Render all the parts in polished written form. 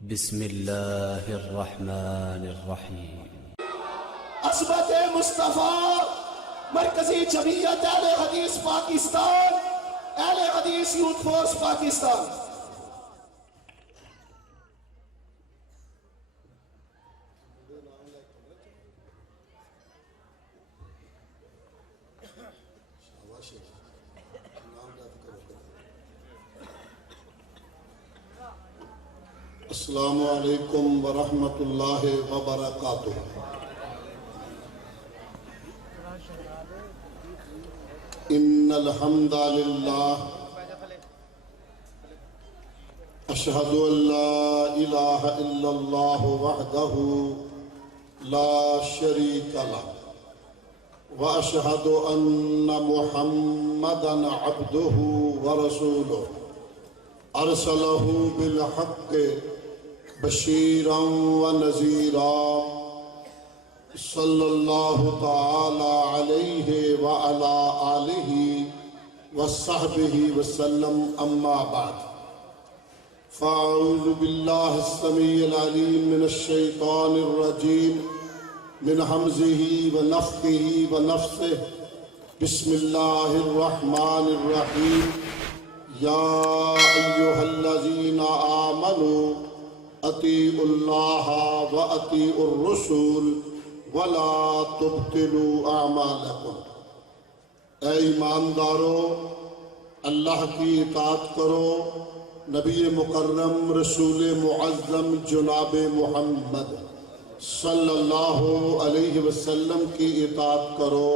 بسم اللہ الرحمن الرحیم۔ عصمت مصطفیٰ مرکزی جمعیت اہل حدیث پاکستان، اہل حدیث یوتھ فورس پاکستان۔ السلام علیکم ورحمۃ اللہ وبرکاتہ۔ ان الحمد للہ اشہد ان لا الہ الا اللہ وحدہ لا شریک لہ واشہد ان محمدا عبدہ ورسولہ ارسلہ بالحق بشیرا ونذیرا صلی اللہ تعالی علیہ وعلا آلہ وصحبہ وسلم اما بعد فاعوذ باللہ السمیع العلیم من الشیطان الرجیم من حمزہ ونفخہ ونفثہ بسم اللہ الرحمن الرحیم یا ایہا الذین آمنوا اطیعوا اللہ واطیعوا الرسول ولا تبطلوا اعمالکم۔ اے ایماندارو، اللہ کی اطاعت کرو، نبی مکرم رسول معظم جناب محمد صلی اللہ علیہ وسلم کی اطاعت کرو۔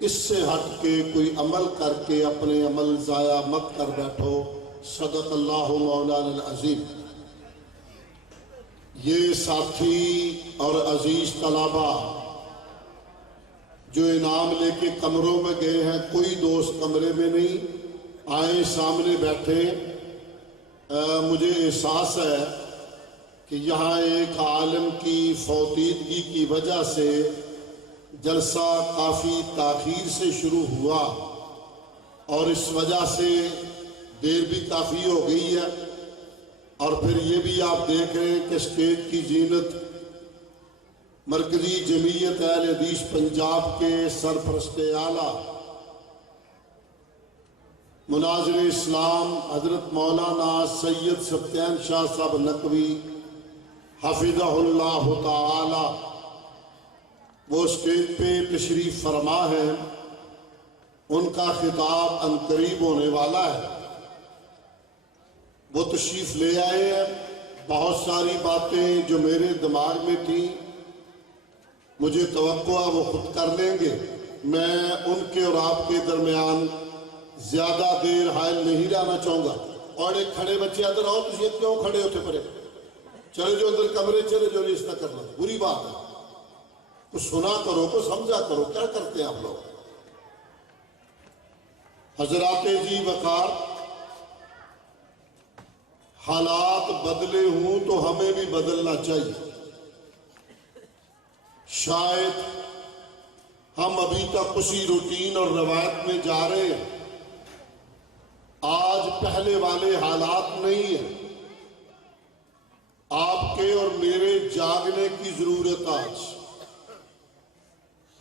اس سے ہٹ کے کوئی عمل کر کے اپنے عمل ضائع مت کر بیٹھو۔ صدق اللہ مولانا العظیم۔ یہ ساتھی اور عزیز طلبہ جو انعام لے کے کمروں میں گئے ہیں، کوئی دوست کمرے میں نہیں، آئیں سامنے بیٹھے۔ مجھے احساس ہے کہ یہاں ایک عالم کی فوتیدگی کی وجہ سے جلسہ کافی تاخیر سے شروع ہوا اور اس وجہ سے دیر بھی کافی ہو گئی ہے، اور پھر یہ بھی آپ دیکھ رہے ہیں کہ اسٹیج کی زینت مرکزی جمعیت اہل حدیث پنجاب کے سرپرست اعلیٰ مناظر اسلام حضرت مولانا سید سبتین شاہ صاحب نقوی حفظہ اللہ تعالی وہ اسٹیج پہ تشریف فرما ہے۔ ان کا خطاب عنقریب ہونے والا ہے، وہ تشریف لے آئے ہیں۔ بہت ساری باتیں جو میرے دماغ میں تھیں مجھے توقع وہ خود کر لیں گے، میں ان کے اور آپ کے درمیان زیادہ دیر حائل نہیں رہنا چاہوں گا۔ اور ایک کھڑے بچے اندر آؤ، تو یہ کیوں کھڑے ہوتے پڑے؟ چلے جو اندر کمرے چلے جو نہیں، اس طرح کرنا بری بات ہے۔ کچھ سنا کرو، کچھ سمجھا کرو، کیا کرتے ہیں آپ لوگ؟ حضرات جی وقار، حالات بدلے ہوں تو ہمیں بھی بدلنا چاہیے۔ شاید ہم ابھی تک اسی روٹین اور روایت میں جا رہے ہیں۔ آج پہلے والے حالات نہیں ہیں۔ آپ کے اور میرے جاگنے کی ضرورت آج۔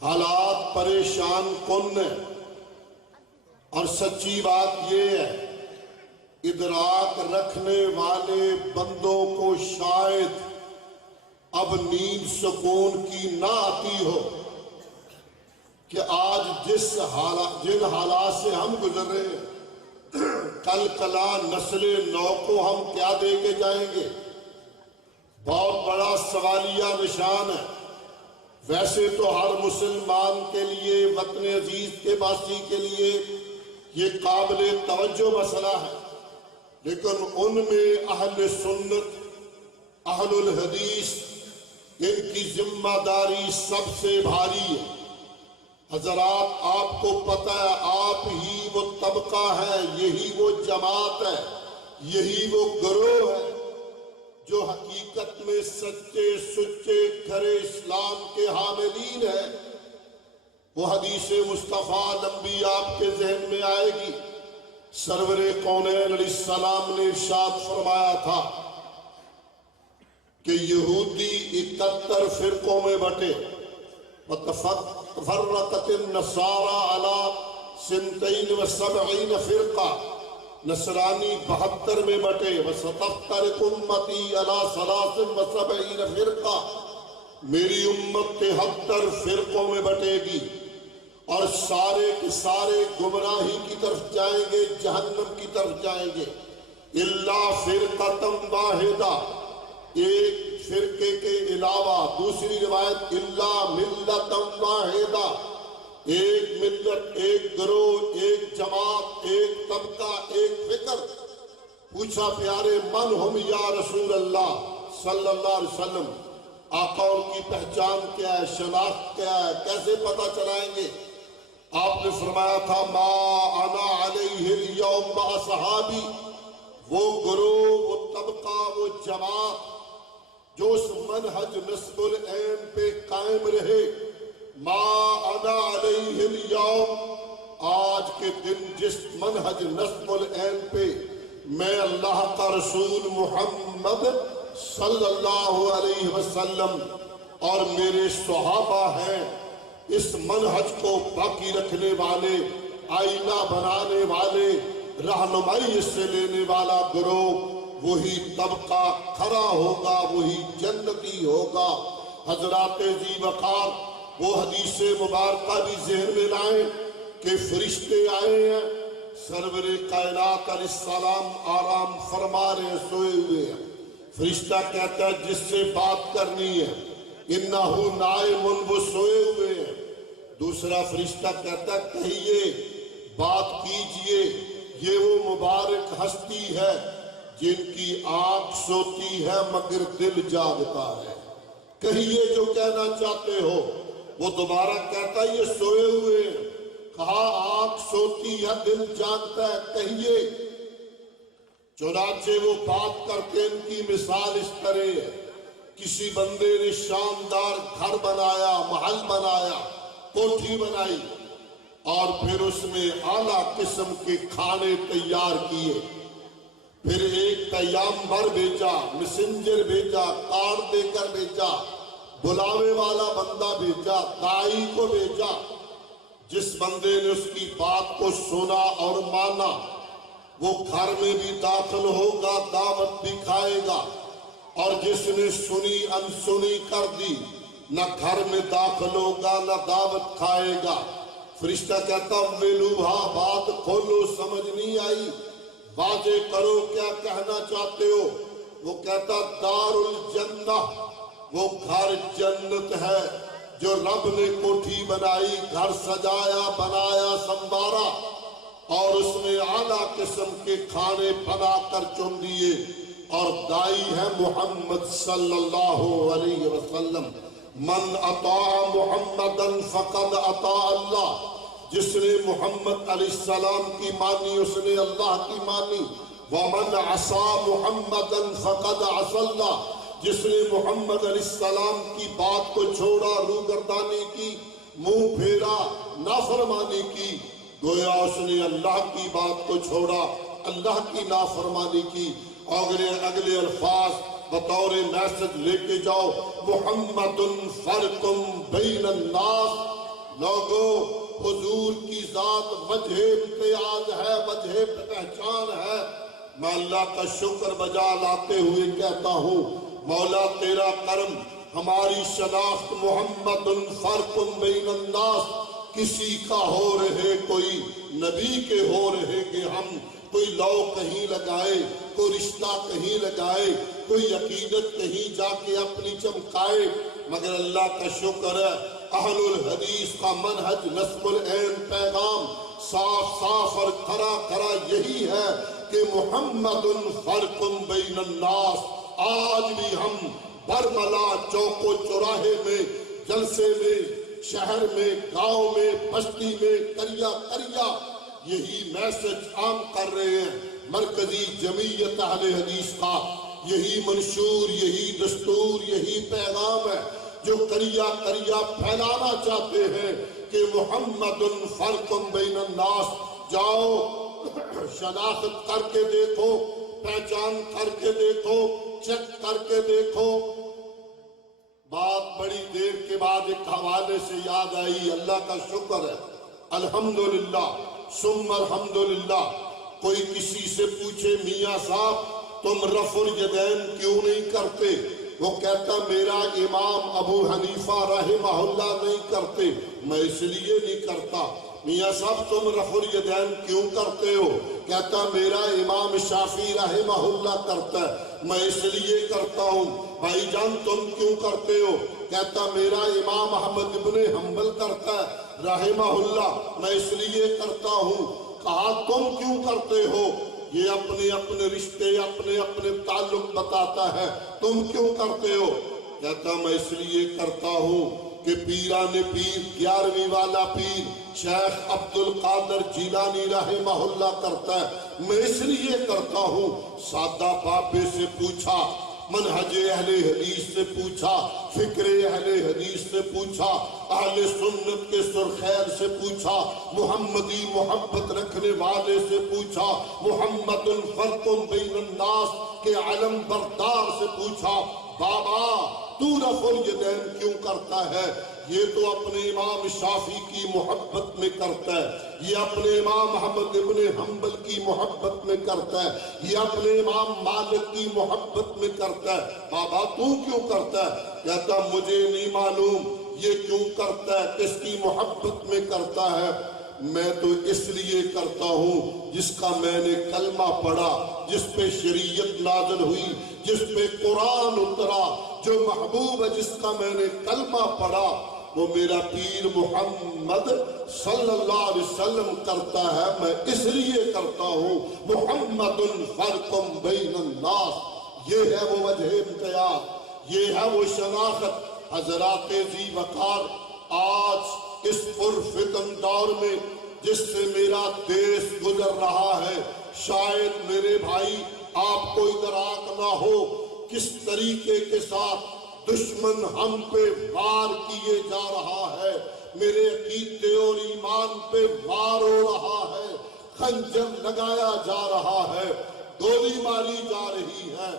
حالات پریشان کن ہیں، اور سچی بات یہ ہے ادراک رکھنے والے بندوں کو شاید اب نیند سکون کی نہ آتی ہو کہ آج جن حالات سے ہم گزر رہے ہیں، کل کلا نسل نو کو ہم کیا دے کے جائیں گے؟ بہت بڑا سوالیہ نشان ہے۔ ویسے تو ہر مسلمان کے لیے، وطن عزیز کے باسی کے لیے یہ قابل توجہ مسئلہ ہے، لیکن ان میں اہل سنت، اہل الحدیث، ان کی ذمہ داری سب سے بھاری ہے۔ حضرات، آپ کو پتہ ہے آپ ہی وہ طبقہ ہے، یہی وہ جماعت ہے، یہی وہ گروہ ہے جو حقیقت میں سچے سچے کھرے اسلام کے حاملین ہیں۔ وہ حدیث مصطفیٰ لمبی آپ کے ذہن میں آئے گی۔ سرور کونین علیہ السلام نے ارشاد فرمایا تھا کہ یہودی 71 فرقوں میں بٹے، وتفرقت النصارى على 72 فرقہ، نصرانی 72 میں بٹے، وستفترق امتی على 73 فرقہ، میری امت 73 فرقوں میں بٹے گی اور سارے کے سارے گمراہی کی طرف جائیں گے، جہنم کی طرف جائیں گے، الا فرقۃ واحدہ، ایک فرقے کے علاوہ، دوسری روایت الا ملت واحدہ، ایک ملت، ایک گروہ، ایک جماعت، ایک طبقہ، ایک فکر۔ پوچھا پیارے من ہم یا رسول اللہ صلی اللہ علیہ وسلم، آقا ان کی پہچان کیا ہے، شناخت کیا ہے، کیسے پتہ چلائیں گے؟ آپ نے فرمایا تھا ما انا علیہ اليوم اصحابی، وہ گروہ، وہ طبقہ، وہ جماعت جو اس منہج نصب العین پہ قائم رہے، ما انا علیہ اليوم، آج کے دن جس منہج نصب العین پہ میں اللہ کا رسول محمد صلی اللہ علیہ وسلم اور میرے صحابہ ہیں، اس منہج کو باقی رکھنے والے، آئینہ بنانے والے، رہنمائی اس سے لینے والا گروہ، وہی طبقہ کھڑا ہوگا، وہی جنتی ہوگا۔ حضرات ذی وقار وہ حدیث مبارکہ بھی ذہن میں لائیں کہ فرشتے آئے ہیں، سرور کائنات علیہ السلام آرام فرما رہے ہیں، سوئے ہوئے ہیں۔ فرشتہ کہتا ہے جس سے بات کرنی ہے، انہو نائم، وہ سوئے ہوئے ہیں۔ دوسرا فرشتہ کہتا ہے کہیے، بات کیجئے، یہ وہ مبارک ہستی ہے جن کی آنکھ سوتی ہے مگر دل جاگتا ہے، کہیے جو کہنا چاہتے ہو۔ وہ دوبارہ کہتا ہے یہ سوئے ہوئے ہیں، کہا آنکھ سوتی ہے دل جاگتا ہے، کہیے۔ چنانچہ وہ بات کرتے، ان کی مثال اس طرح ہے، کسی بندے نے شاندار گھر بنایا، محل بنایا، کوٹھی بنائی، اور پھر اس میں اعلیٰ قسم کے کھانے تیار کیے، پھر ایک پیغمبر بھیجا، مسنجر بھیجا، کارڈ دے کر بھیجا، بلاوے والا بندہ بھیجا، داعی کو بھیجا۔ جس بندے نے اس کی بات کو سنا اور مانا، وہ گھر میں بھی داخل ہوگا، دعوت بھی کھائے گا، اور جس نے سنی انسنی کر دی، نہ گھر میں داخل ہوگا نہ دعوت کھائے گا۔ فرشتہ کہتا ویلوہا، بات کھولو، سمجھ نہیں آئی، واضح کرو کیا کہنا چاہتے ہو۔ وہ کہتا دار الجنہ، وہ گھر جنت ہے جو رب نے کوٹھی بنائی، گھر سجایا، بنایا، سنوارا، اور اس میں اعلیٰ قسم کے کھانے بنا کر چن دیے، اور دائی ہے محمد صلی اللہ علیہ وسلم۔ من اطاع محمدا فقد اطاع اللہ، جس نے محمد علیہ السلام کی مانی اس نے اللہ کی مانی۔ ومن عصا محمدا فقد عصى اللہ، جس نے محمد علیہ السلام کی بات کو چھوڑا، روگردانی کی، منہ پھیرا، نافرمانی کی، گویا اس نے اللہ کی بات کو چھوڑا، اللہ کی نافرمانی کی۔ اگلے الفاظ بطور میسج لے کے جاؤ، محمد فرق بین الناس، لوگو حضور کی ذات وجہ امتیاز ہے، وجہ پہچان ہے۔ میں اللہ کا شکر بجا لاتے ہوئے کہتا ہوں، مولا تیرا کرم، ہماری شناخت محمد فرق بین الناس، کسی کا ہو رہے، کوئی نبی کے ہو رہے کہ ہم کوئی لو کہیں لگائے، کوئی رشتہ کہیں لگائے، کوئی عقیدت کہیں جا کے اپنی چمکائے، مگر اللہ کا شکر ہے اہل الحدیث کا منہج نصب العین پیغام صاف صاف اور کھرا کھرا یہی ہے کہ محمد فرق بین الناس۔ آج بھی ہم برملا، چوک و چوراہے میں، جلسے میں، شہر میں، گاؤں میں، بستی میں، کریا یہی میسج عام کر رہے ہیں۔ مرکزی جمعیت اہل حدیث کا یہی منشور، یہی دستور، یہی پیغام ہے جو کریا پھیلانا چاہتے ہیں کہ محمد فرق بین الناس۔ جاؤ شناخت کر کے دیکھو، پہچان کر کے دیکھو، چیک کر کے دیکھو۔ بات بڑی دیر کے بعد ایک حوالے سے یاد آئی، اللہ کا شکر ہے، الحمدللہ ثم الحمدللہ۔ کوئی کسی سے پوچھے میاں صاحب تم رفع الیدین کیوں نہیں کرتے؟ وہ کہتا میرا امام ابو حنیفہ رحمہ اللہ نہیں کرتے، میں اس لیے نہیں کرتا۔ میاں صاحب تم رفع الیدین کیوں کرتے ہو؟ کہتا میرا امام شافعی رحمہ اللہ کرتا ہے، میں اس لیے کرتا ہوں۔ بھائی جان تم کیوں کرتے ہو؟ کہتا میرا امام احمد ابن حنبل کرتا ہے رحمہ اللہ، میں اس لیے کرتا ہوں۔ کہا تم کیوں کرتے ہو؟ یہ اپنے اپنے رشتے اپنے اپنے تعلق بتاتا ہے، تم کیوں کرتے ہو؟ کہتا میں اس لیے کرتا ہوں کہ پیران پیر 11ویں والا پیر شیخ عبد القادر جیلانی رحمہ اللہ کرتا ہے، میں اس لیے کرتا ہوں۔ سادہ بابے سے پوچھا، منہج اہل حدیث سے پوچھا، فکر اہل حدیث سے پوچھا، اہل سنت کے سرخیر سے پوچھا، محمدی محبت رکھنے والے سے پوچھا، محمد فرق بین الناس کے علم بردار سے پوچھا، بابا تو رفع الیدین کیوں کرتا ہے؟ یہ تو اپنے امام شافعی کی محبت میں کرتا ہے، یہ اپنے امام احمد ابن حنبل کی محبت میں کرتا ہے، یہ اپنے امام مالک کی محبت میں کرتا ہے۔ بابا تو کیوں کرتا ہے؟ کہتا مجھے نہیں معلوم یہ کیوں کرتا ہے، کس کی محبت میں کرتا ہے۔ میں تو اس لیے کرتا ہوں جس کا میں نے کلمہ پڑھا، جس پہ شریعت نازل ہوئی، جس پہ قرآن اترا، جو محبوب ہے جس کا میں نے کلمہ پڑھا، وہ میرا پیر محمد صلی اللہ علیہ وسلم کرتا ہے، میں اس لیے کرتا ہوں۔ محمد فرق بین الناس، یہ ہے وہ وجہ امتیاز، یہ ہے وہ شناخت۔ حضرات ذی وقار، آج اس پرفتن دور میں جس سے میرا دیش گزر رہا ہے، شاید میرے بھائی آپ کو ادراک نہ ہو کس طریقے کے ساتھ دشمن ہم پہ وار کیے جا رہا ہے، میرے عقیدے اور ایمان پہ وار ہو رہا ہے، خنجر لگایا جا رہا ہے، گولی ماری جا رہی ہے،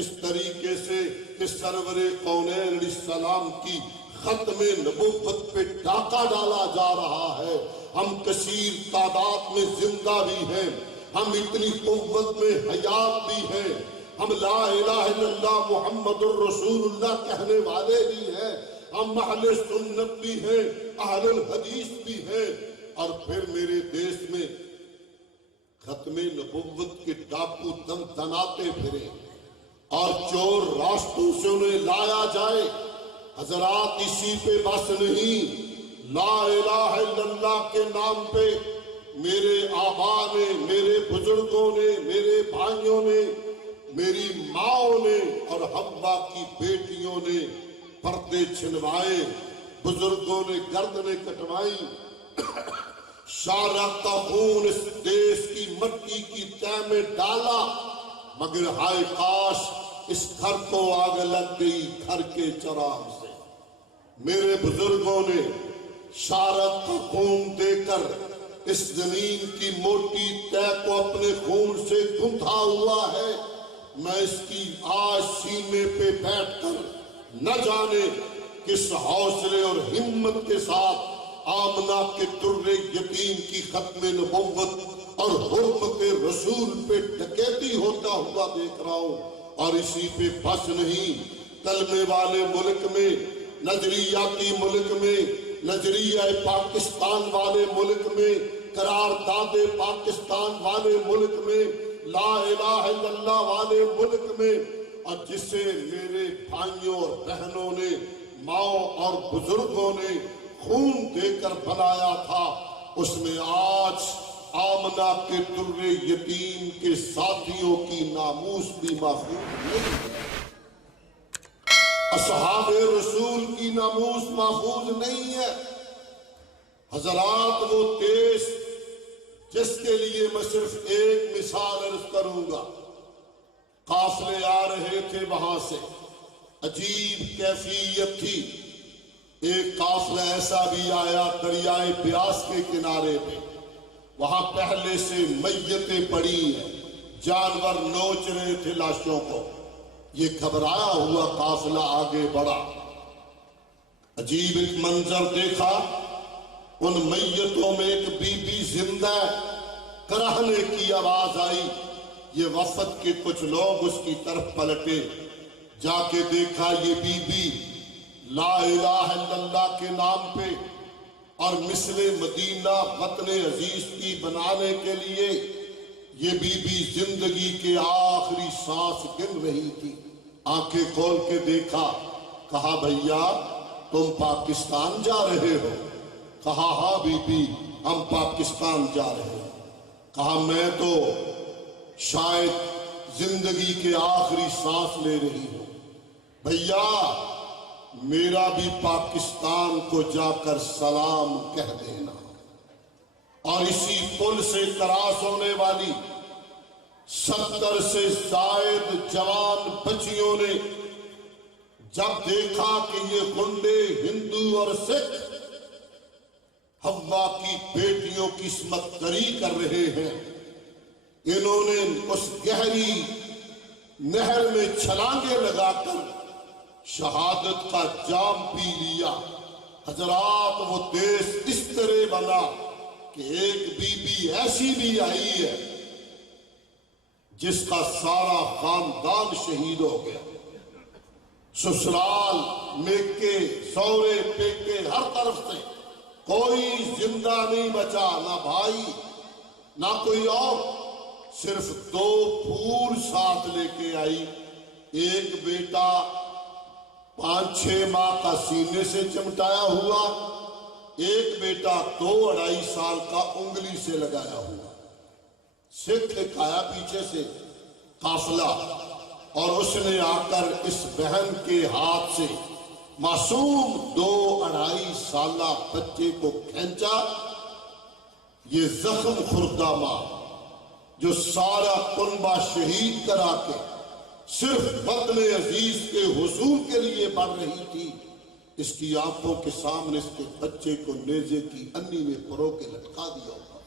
اس طریقے سے کہ سرور کونین علیہ السلام کی ختم نبوت پہ ڈاکہ ڈالا جا رہا ہے۔ ہم کثیر تعداد میں زندہ بھی ہیں، ہم اتنی قوت میں حیات بھی ہیں، ہم لا الہ الا اللہ محمد الرسول اللہ کہنے والے بھی ہیں، ہم اہل سنت بھی ہیں، اہل الحدیث بھی ہیں، اور پھر میرے دیش میں ختم نبوت کے ڈاکو دم دناتے پھرے اور چور راستوں سے انہیں لایا جائے۔ حضرات اسی پہ بس نہیں، لا الہ الا اللہ کے نام پہ میرے آبا نے، میرے بزرگوں نے، میرے بھائیوں نے، میری ماں نے اور حوا کی بیٹیوں نے پردے چھنوائے، بزرگوں نے گردنیں کٹوائیں، شارع کا خون اس دیش کی مٹی کی تہ میں ڈالا، مگر ہائے کاش اس گھر کو آگ لگ گئی گھر کے چراغ سے۔ میرے بزرگوں نے شارع کا خون دے کر اس زمین کی موٹی تہ کو اپنے خون سے گندھا ہوا ہے، میں اس کی آج سینے پہ بیٹھ کر نہ جانے کس حوصلے اور ہمت کے ساتھ آمنہ کے در یتیم کی ختم نبوت اور حرمت رسول پہ ڈکیتی ہوتا ہوا دیکھ رہا ہوں۔ اور اسی پہ بس نہیں، کلمے والے ملک میں، نظریاتی ملک میں، نظریہ پاکستان والے ملک میں، قرارداد پاکستان والے ملک میں، لا الہ الا اللہ والے ملک میں، اور جسے میرے بھائیوں اور بہنوں نے، ماں اور بزرگوں نے خون دے کر بنایا تھا، اس میں آج آمنہ کے در یتیم کے ساتھیوں کی ناموس بھی محفوظ نہیں ہے، اصحاب رسول کی ناموس محفوظ نہیں ہے۔ حضرات وہ دیش جس کے لیے میں صرف ایک مثال عرض کروں گا، قافلے آ رہے تھے وہاں سے، عجیب کیفیت تھی، ایک قافلہ ایسا بھی آیا دریائے بیاس کے کنارے پہ، وہاں پہلے سے میتیں پڑی ہیں، جانور نوچ رہے تھے لاشوں کو. یہ گھبرایا ہوا قافلہ آگے بڑھا. عجیب ایک منظر دیکھا. ان میتوں میں ایک بی بی زندہ کراہنے کی آواز آئی. یہ وفد کے کچھ لوگ اس کی طرف پلٹے. جا کے دیکھا یہ بی بی لا الہ الا اللہ کے نام پہ اور مثل مدینہ وطن عزیز کی بنانے کے لیے یہ بی بی زندگی کے آخری سانس گن رہی تھی. آنکھیں کھول کے دیکھا. کہا بھیا تم پاکستان جا رہے ہو؟ کہا ہاں بی بی ہم پاکستان جا رہے ہیں. کہا میں تو شاید زندگی کے آخری سانس لے رہی ہوں. بھیا میرا بھی پاکستان کو جا کر سلام کہہ دینا. اور اسی پل سے کراس ہونے والی 70 سے زائد جوان بچیوں نے جب دیکھا کہ یہ گنڈے ہندو اور سکھ حوا کی بیٹیوں کی عصمت دری کر رہے ہیں، انہوں نے اس گہری نہر میں چھلانگیں لگا کر شہادت کا جام پی لیا. حضرات وہ دیش اس طرح بنا کہ ایک بی بی ایسی بھی آئی ہے جس کا سارا خاندان شہید ہو گیا. سسرال میکے سورے پیکے ہر طرف سے کوئی زندہ نہیں بچا، نہ بھائی نہ کوئی اور. صرف 2 پھول ساتھ لے کے آئی. ایک بیٹا 5-6 ماہ کا سینے سے چمٹایا ہوا، ایک بیٹا 2-2.5 سال کا انگلی سے لگایا ہوا. سکھ ایک آیا پیچھے سے قافلہ اور اس نے آ کر اس بہن کے ہاتھ سے معصوم 2-2.5 سالہ بچے کو کھینچا. یہ زخم خوردہ ماں جو سارا کنبہ شہید کرا کے صرف وطن عزیز کے حصول کے لیے بڑھ رہی تھی، اس کی آنکھوں کے سامنے اس کے بچے کو نیزے کی انی میں پرو کے لٹکا دیا ہوگا.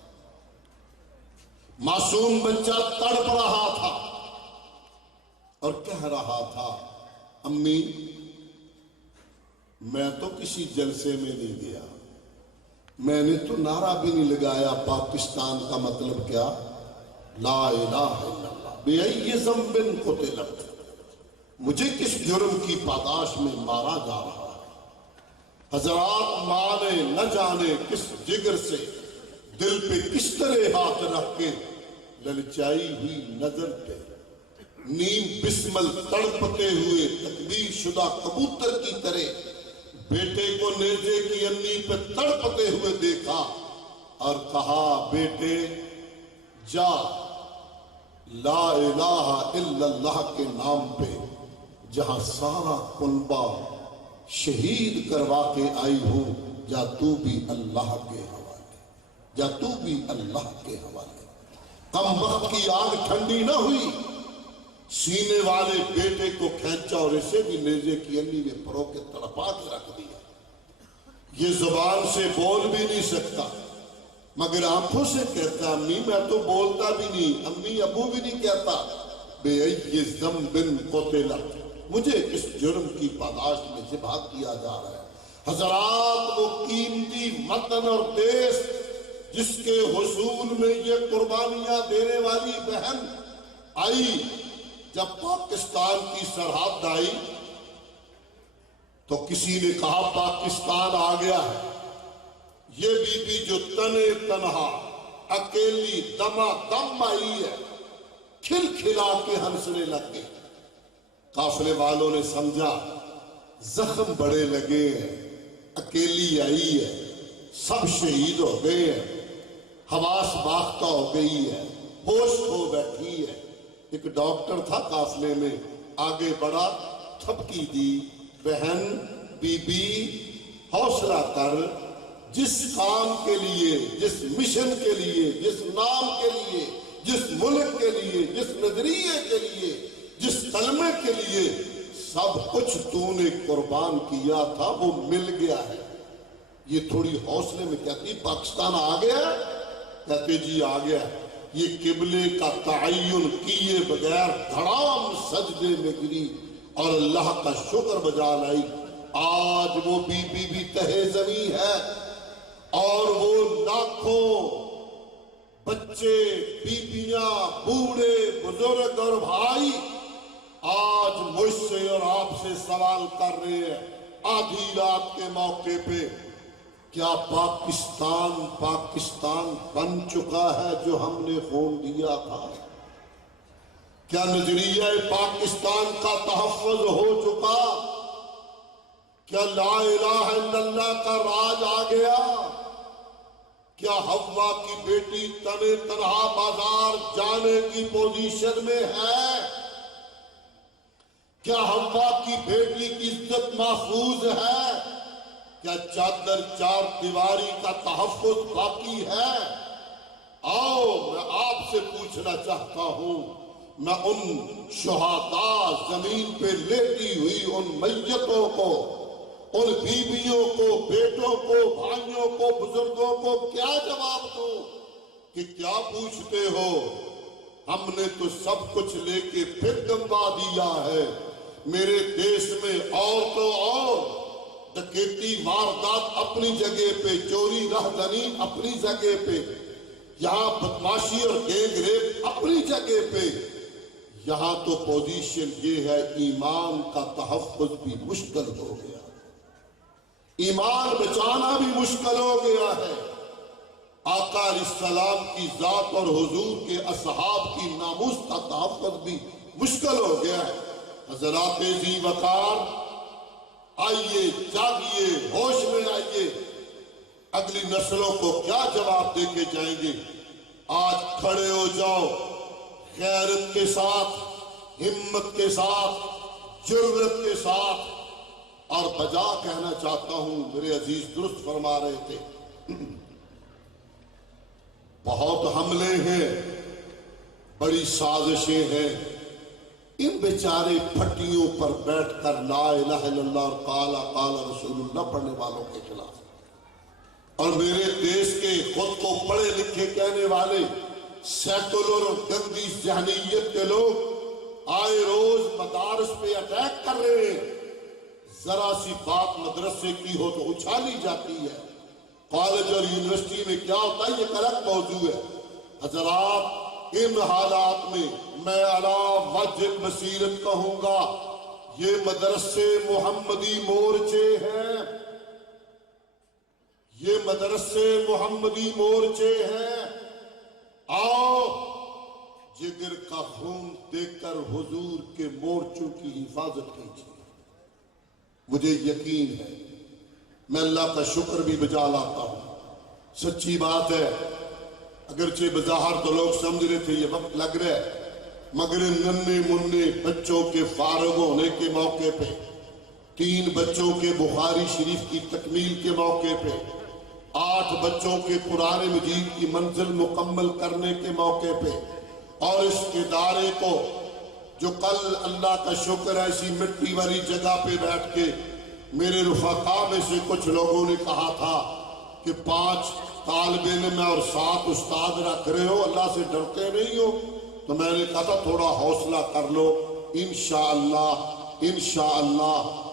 معصوم بچہ تڑپ رہا تھا اور کہہ رہا تھا امی میں تو کسی جلسے میں نہیں گیا، میں نے تو نعرہ بھی نہیں لگایا پاکستان کا مطلب کیا لا الہ الا اللہ بِأَيِّ ذَنبٍ قُتِلَتْ، مجھے کس جرم کی پاداش میں مارا جا رہا ہے. حضرات ماں نے نہ جانے کس جگر سے دل پہ کس طرح ہاتھ رکھ کے للچائی ہوئی نظر پہ نیم بسمل تڑپتے ہوئے تکبیر شدہ کبوتر کی طرح بیٹے کو نیزے کی انی پہ تڑپتے ہوئے دیکھا اور کہا بیٹے جا لا الہ الا اللہ کے نام پہ جہاں سارا کنبہ شہید کروا کے آئی ہوں جا تو بھی اللہ کے حوالے، جا تو بھی اللہ کے حوالے. کم وقت کی آگ ٹھنڈی نہ ہوئی، سینے والے بیٹے کو کھینچا اور اسے بھی نیزے کی انی میں پرو کے تڑپا کے رکھ دیا. یہ زبان سے بول بھی نہیں سکتا مگر آنکھوں سے کہتا امی میں تو بولتا بھی نہیں، امی ابو بھی نہیں کہتا. بِأَيِّ ذَنبٍ قُتِلَتْ، مجھے اس جرم کی پاداش میں ذبح کیا جا رہا ہے. حضرات وہ قیمتی وطن اور دیش جس کے حصول میں یہ قربانیاں دینے والی بہن آئی، جب پاکستان کی سرحد آئی تو کسی نے کہا پاکستان آ گیا ہے. یہ بی بی جو تنے تنہا اکیلی دما دم آئی ہے کھل کھلا کے ہنسنے لگ گئی. قافلے والوں نے سمجھا زخم بڑے لگے ہیں، اکیلی آئی ہے، سب شہید ہو گئے ہیں، حواس باختہ ہو گئی ہے، ہوش کھو بیٹھی ہے. ایک ڈاکٹر تھا قافلے میں، آگے بڑھا، تھپکی دی بہن بی بی حوصلہ کر، جس کام کے لیے، جس مشن کے لیے، جس نام کے لیے، جس ملک کے لیے، جس نظریے کے لیے، جس کلمے کے لیے سب کچھ تو نے قربان کیا تھا وہ مل گیا ہے. یہ تھوڑی حوصلے میں کہتی پاکستان آ گیا ہے، کہتے جی آ گیا ہے. یہ قبلے کا تعین کیے بغیر دھڑام سجدے میں گری اور اللہ کا شکر بجا لائی۔ آج وہ بی بی بھی تہے زمیں ہے اور وہ لاکھوں بچے، بیبیاں، بوڑھے، بزرگ اور بھائی آج مجھ سے اور آپ سے سوال کر رہے ہیں آدھی رات کے موقع پہ، کیا پاکستان بن چکا ہے جو ہم نے خون دیا تھا؟ کیا نظریہ پاکستان کا تحفظ ہو چکا؟ کیا لا الہ الا اللہ کا راج آ گیا؟ کیا حوا کی بیٹی تنے تنہا بازار جانے کی پوزیشن میں ہے؟ کیا حوا کی بیٹی کی عزت محفوظ ہے؟ کیا چادر چار دیواری کا تحفظ باقی ہے؟ آؤ میں آپ سے پوچھنا چاہتا ہوں، میں ان شہداء زمین پہ لیٹی ہوئی ان میتوں کو، ان بیویوں کو، بیٹوں کو، بھائیوں کو، بزرگوں کو کیا جواب دوں کہ کیا پوچھتے ہو؟ ہم نے تو سب کچھ لے کے پھر گنوا دیا ہے۔ میرے دیش میں اور تو اور ڈکیتی واردات اپنی جگہ پہ، چوری راہدنی اپنی جگہ پہ، یہاں بدماشی اور گینگ ریپ اپنی جگہ پہ، یہاں تو پوزیشن یہ ہے ایمان کا تحفظ بھی مشکل ہو گیا، ایمان بچانا بھی مشکل ہو گیا ہے۔ آقا علیہ السلام کی ذات اور حضور کے اصحاب کی ناموس کا تحفظ بھی مشکل ہو گیا ہے۔ حضرات ذی وقار، آئیے، جاگیے، ہوش میں آئیے، اگلی نسلوں کو کیا جواب دے کے جائیں گے؟ آج کھڑے ہو جاؤ، غیرت کے ساتھ، ہمت کے ساتھ، جرأت کے ساتھ، اور بجا کہنا چاہتا ہوں، میرے عزیز درست فرما رہے تھے، بہت حملے ہیں، بڑی سازشیں ہیں، ان بیچارے پھٹیوں پر بیٹھ کر لا الہ الا اللہ اور قال قال رسول اللہ پڑھنے والوں کے خلاف، اور میرے دیش کے خود کو پڑھے لکھے کہنے والے سیکولر اور گندی ذہنیت کے لوگ آئے روز مدارس پہ اٹیک کر رہے ہیں۔ ذرا سی بات مدرسے کی ہو تو اچھالی جاتی ہے، کالج اور یونیورسٹی میں کیا ہوتا ہے یہ الگ موضوع ہے۔ حضرات، ان حالات میں میں علی وجہ بصیرت کہوں گا، یہ مدرسے محمدی مورچے ہیں، یہ مدرسے محمدی مورچے ہیں۔ آؤ جگر کا خون دیکھ کر حضور کے مورچوں کی حفاظت کیجیے۔ مجھے یقین ہے، میں اللہ کا شکر بھی بجا لاتا ہوں، سچی بات ہے، اگرچہ بظاہر تو لوگ سمجھ رہے تھے یہ وقت لگ رہا ہے، مگر ننھے منھے بچوں کے فارغ ہونے کے موقع پہ، 3 بچوں کے بخاری شریف کی تکمیل کے موقع پہ، 8 بچوں کے قرآن مجید کی منزل مکمل کرنے کے موقع پہ، اور اس ادارے کو جو کل اللہ کا شکر ہے اسی مٹی والی جگہ پہ بیٹھ کے میرے رفقا میں سے کچھ لوگوں نے کہا تھا کہ 5 طالب علم اور 7 استاد رکھ رہے ہو، اللہ سے ڈرتے نہیں ہو؟ تو میں نے کہا تھا تھوڑا حوصلہ کر لو، انشاءاللہ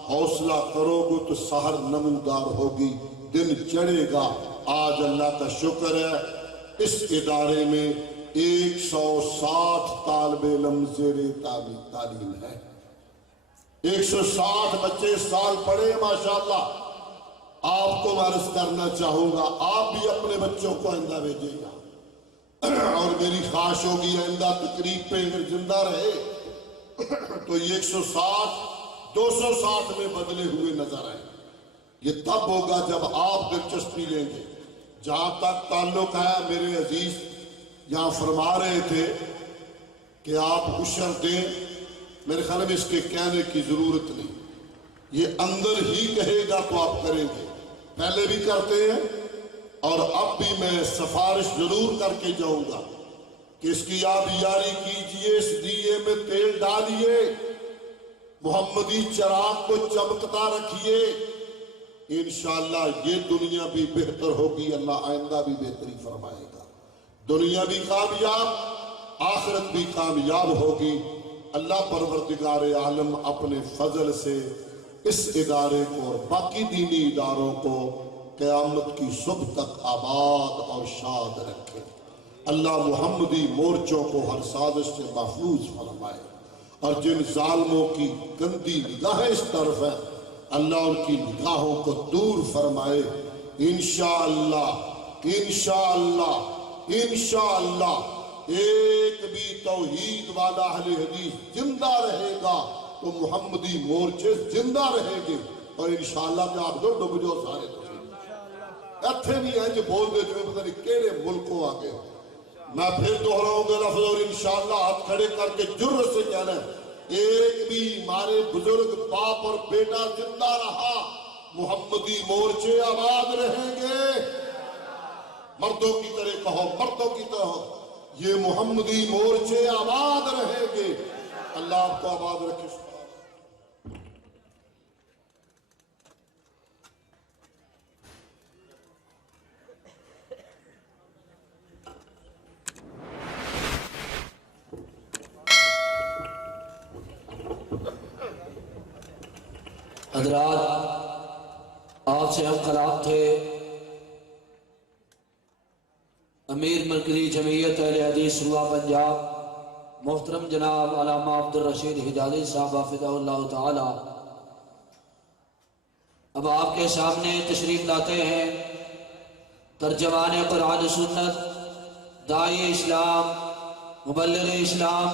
حوصلہ کرو گے تو سحر نمودار ہوگی، دن چڑھے گا۔ آج اللہ کا شکر ہے اس ادارے میں 160 طالب علم زیر تعلیم ہے، 160 بچے اس سال پڑھے ماشاءاللہ۔ آپ کو عرض کرنا چاہوں گا، آپ بھی اپنے بچوں کو آئندہ بھیجیے گا، اور میری خواہش ہوگی آئندہ تقریب پہ اگر زندہ رہے تو یہ 160 260 میں بدلے ہوئے نظر آئیں۔ یہ تب ہوگا جب آپ دلچسپی لیں گے۔ جہاں تک تعلق ہے میرے عزیز، یہاں فرما رہے تھے کہ آپ عشر دیں، میرے خیال میں اس کے کہنے کی ضرورت نہیں، یہ اندر ہی کہے گا تو آپ کریں گے، پہلے بھی کرتے ہیں اور اب بھی میں سفارش ضرور کر کے جاؤں گا کہ اس کی آپ یاری کیجئے، اس دیے میں تیل ڈالیے، محمدی چراغ کو چمکتا رکھیے، انشاءاللہ یہ دنیا بھی بہتر ہوگی، اللہ آئندہ بھی بہتری فرمائے گا۔ دنیا بھی کامیاب، آخرت بھی کامیاب ہوگی۔ اللہ پروردگار عالم اپنے فضل سے اس ادارے کو اور باقی دینی اداروں کو قیامت کی صبح تک آباد اور شاد رکھے۔ اللہ محمدی مورچوں کو ہر سازش سے محفوظ فرمائے، اور جن ظالموں کی گندی نگاہیں اس طرف ہیں اللہ ان کی نگاہوں کو دور فرمائے۔ انشاءاللہ انشاءاللہ انشاءاللہ ایک بھی توحید والا اہل حدیث زندہ رہے گا تو محمدی مورچے زندہ رہیں گے، اور انشاءاللہ کہ آپ دو بجو سارے ایتھے بھی ہیں جو بول دے جو پتہ نہیں کیڑے ملکوں آگے۔ میں پھر دہراؤں گا لفظ اور انشاءاللہ ہاتھ کھڑے کر کے جرت سے کہنا ہے ایک بھی ہمارے بزرگ باپ اور بیٹا زندہ رہا محمدی مورچے آباد رہیں گے۔ مردوں کی طرح کہو، مردوں کی طرح یہ محمدی مورچے آباد رہیں گے۔ اللہ آپ کو آباد رکھے۔ حضرات، آپ سے ہم خطاب تھے امیر مرکزی جمعیت اہل حدیث صوبہ پنجاب محترم جناب علامہ عبدالرشید حجازی صاحب حافظہ اللہ تعالی اب آپ کے سامنے تشریف لاتے ہیں۔ ترجمان قرآن سنت، داعی اسلام، مبلغ اسلام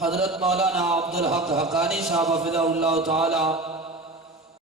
حضرت مولانا عبدالحق حقانی صاحب حافظہ اللہ تعالی